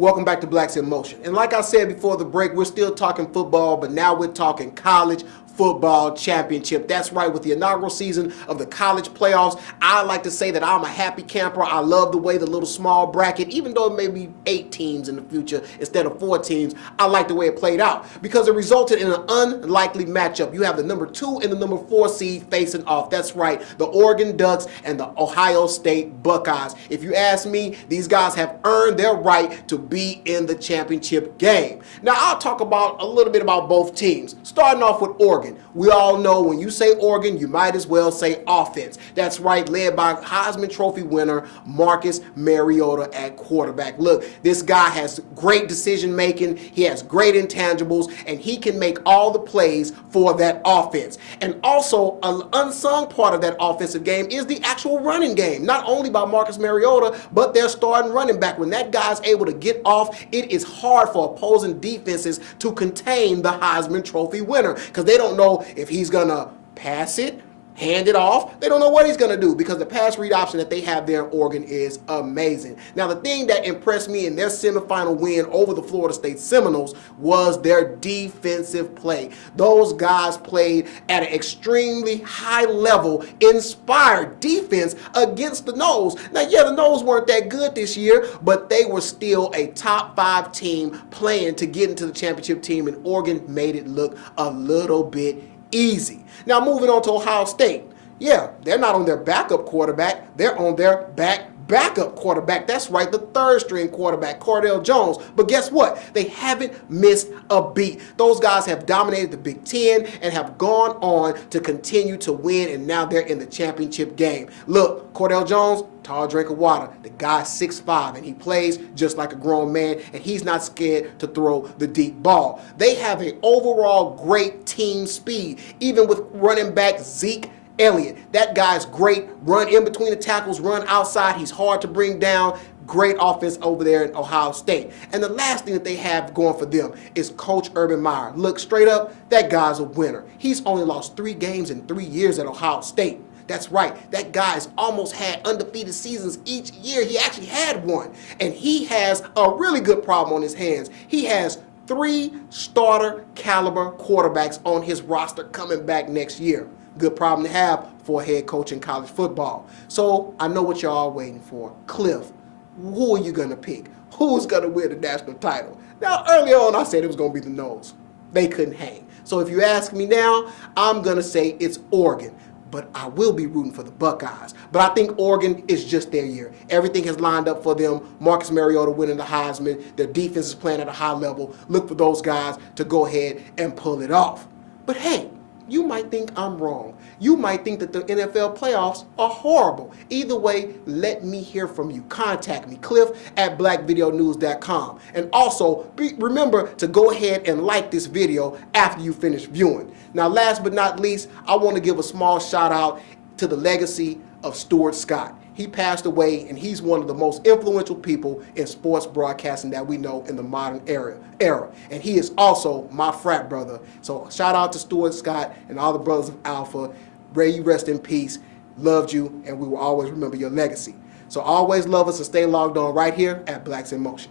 Welcome back to Blacks in Motion. And like I said before the break, we're still talking football, but now we're talking college football championship. That's right, with the inaugural season of the college playoffs, I like to say that I'm a happy camper. I love the way the little small bracket, even though it may be 8 teams in the future instead of 4 teams, I like the way it played out because it resulted in an unlikely matchup. You have the number 2 and the number 4 seed facing off. That's right, the Oregon Ducks and the Ohio State Buckeyes. If you ask me, these guys have earned their right to be in the championship game. Now, I'll talk about a little bit about both teams, starting off with Oregon. We all know when you say Oregon, you might as well say offense. That's right, led by Heisman Trophy winner Marcus Mariota at quarterback. Look, this guy has great decision making, he has great intangibles, and he can make all the plays for that offense. And also, an unsung part of that offensive game is the actual running game, not only by Marcus Mariota, but their starting running back. When that guy's able to get off, it is hard for opposing defenses to contain the Heisman Trophy winner because they don't know if he's going to pass it, hand it off. They don't know what he's going to do because the pass read option that they have there in Oregon is amazing. Now, the thing that impressed me in their semifinal win over the Florida State Seminoles was their defensive play. Those guys played at an extremely high level, inspired defense against the Noles. Now, yeah, the Noles weren't that good this year, but they were still a top 5 team playing to get into the championship team, and Oregon made it look a little bit easy. Now, moving on to Ohio State. Yeah, they're not on their backup quarterback. They're on their backup quarterback. That's right, the 3rd string quarterback, Cardale Jones. But guess what? They haven't missed a beat. Those guys have dominated the Big Ten and have gone on to continue to win, and now they're in the championship game. Look, Cardale Jones, tall drink of water. The guy's 6'5", and he plays just like a grown man, and he's not scared to throw the deep ball. They have an overall great team speed, even with running back Zeke Elliott. That guy's great. Run in between the tackles, run outside. He's hard to bring down. Great offense over there in Ohio State. And the last thing that they have going for them is Coach Urban Meyer. Look, straight up, that guy's a winner. He's only lost 3 games in 3 years at Ohio State. That's right, that guy's almost had undefeated seasons each year. He actually had one. And he has a really good problem on his hands. He has 3 starter caliber quarterbacks on his roster coming back next year. Good problem to have for a head coach in college football. So I know what y'all are waiting for. Cliff, who are you going to pick? Who's going to win the national title? Now, earlier on, I said it was going to be the Noles. They couldn't hang. So if you ask me now, I'm going to say it's Oregon. But I will be rooting for the Buckeyes. But I think Oregon is just their year. Everything has lined up for them. Marcus Mariota winning the Heisman. Their defense is playing at a high level. Look for those guys to go ahead and pull it off. But hey, you might think I'm wrong. You might think that the NFL playoffs are horrible. Either way, let me hear from you. Contact me, cliff@blackvideonews.com. And also, remember to go ahead and like this video after you finish viewing. Now, last but not least, I want to give a small shout out to the legacy of Stuart Scott. He passed away, and he's one of the most influential people in sports broadcasting that we know in the modern era. And he is also my frat brother. So shout out to Stuart Scott and all the brothers of Alpha. Ray, you rest in peace. Loved you, and we will always remember your legacy. So always love us and stay logged on right here at Blacks in Motion.